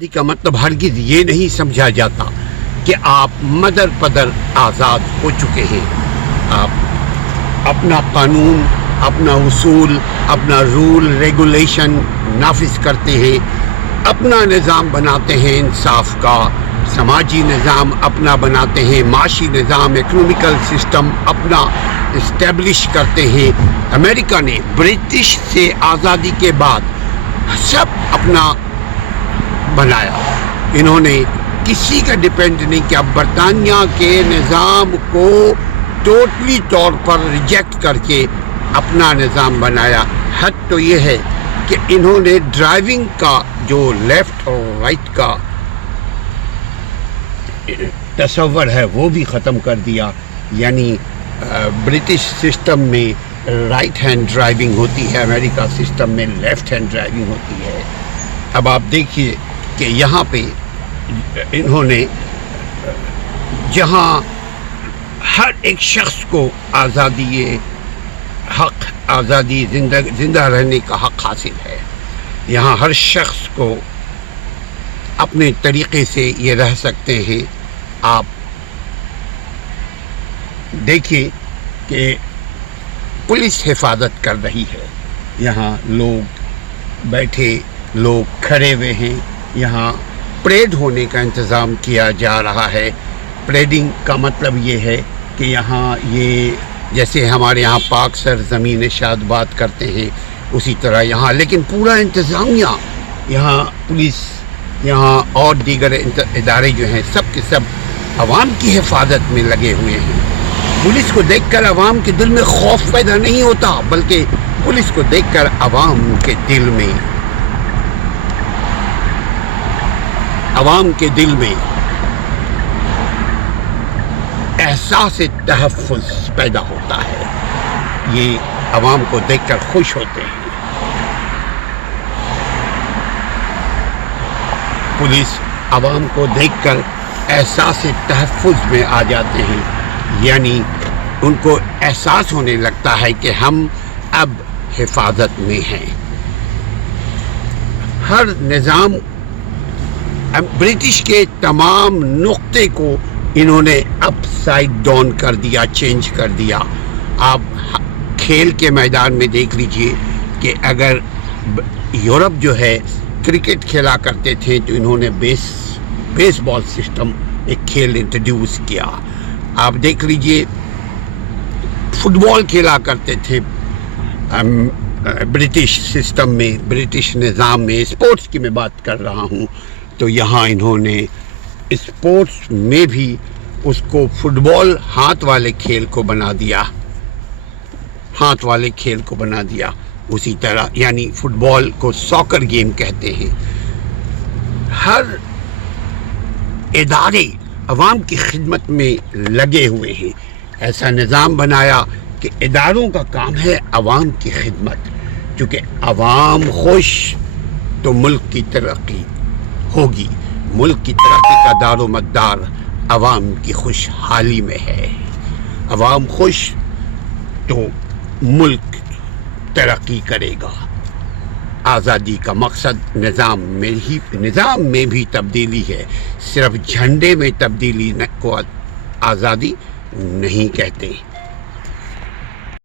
آزادی کا مطلب ہرگز یہ نہیں سمجھا جاتا کہ آپ مدر پدر آزاد ہو چکے ہیں. آپ اپنا قانون، اپنا اصول، اپنا رول ریگولیشن نافذ کرتے ہیں، اپنا نظام بناتے ہیں، انصاف کا سماجی نظام اپنا بناتے ہیں، معاشی نظام، اکنومیکل سسٹم اپنا اسٹیبلش کرتے ہیں. امریکہ نے برٹش سے آزادی کے بعد سب اپنا بنایا. انہوں نے کسی کا ڈیپینڈ نہیں کیا. برطانیہ کے نظام کو ٹوٹلی طور پر ریجیکٹ کر کے اپنا نظام بنایا. حد تو یہ ہے کہ انہوں نے ڈرائیونگ کا جو لیفٹ اور رائٹ کا تصور ہے وہ بھی ختم کر دیا. یعنی برٹش سسٹم میں رائٹ ہینڈ ڈرائیونگ ہوتی ہے، امریکہ سسٹم میں لیفٹ ہینڈ ڈرائیونگ ہوتی ہے. اب آپ دیکھیے کہ یہاں پہ انہوں نے جہاں ہر ایک شخص کو آزادی حق، آزادی زندہ رہنے کا حق حاصل ہے، یہاں ہر شخص کو اپنے طریقے سے یہ رہ سکتے ہیں. آپ دیکھیے کہ پولیس حفاظت کر رہی ہے. یہاں لوگ بیٹھے، لوگ کھڑے ہوئے ہیں. یہاں پریڈ ہونے کا انتظام کیا جا رہا ہے. پریڈنگ کا مطلب یہ ہے کہ یہاں یہ جیسے ہمارے یہاں پاک سرزمین شاد بات کرتے ہیں اسی طرح یہاں، لیکن پورا انتظامیہ یہاں پولیس، یہاں اور دیگر ادارے جو ہیں سب کے سب عوام کی حفاظت میں لگے ہوئے ہیں. پولیس کو دیکھ کر عوام کے دل میں خوف پیدا نہیں ہوتا، بلکہ پولیس کو دیکھ کر عوام کے دل میں احساس تحفظ پیدا ہوتا ہے. یہ عوام کو دیکھ کر خوش ہوتے ہیں. پولیس عوام کو دیکھ کر احساس تحفظ میں آ جاتے ہیں. یعنی ان کو احساس ہونے لگتا ہے کہ ہم اب حفاظت میں ہیں. ہر نظام برٹش کے تمام نقطے کو انہوں نے اپ سائڈ ڈاؤن کر دیا، چینج کر دیا. آپ کھیل کے میدان میں دیکھ لیجئے کہ اگر یورپ جو ہے کرکٹ کھیلا کرتے تھے تو انہوں نے بیس بال سسٹم ایک کھیل انٹروڈیوس کیا. آپ دیکھ لیجئے فٹ بال کھیلا کرتے تھے برٹش سسٹم میں، برٹش نظام میں. اسپورٹس کی میں بات کر رہا ہوں تو یہاں انہوں نے اسپورٹس میں بھی اس کو فٹ بال ہاتھ والے کھیل کو بنا دیا، ہاتھ والے کھیل کو بنا دیا. اسی طرح یعنی فٹ بال کو ساکر گیم کہتے ہیں. ہر ادارے عوام کی خدمت میں لگے ہوئے ہیں. ایسا نظام بنایا کہ اداروں کا کام ہے عوام کی خدمت. چونکہ عوام خوش تو ملک کی ترقی ہوگی. ملک کی ترقی کا دار و مدار عوام کی خوشحالی میں ہے. عوام خوش تو ملک ترقی کرے گا. آزادی کا مقصد نظام میں بھی تبدیلی ہے. صرف جھنڈے میں تبدیلی کو آزادی نہیں کہتے.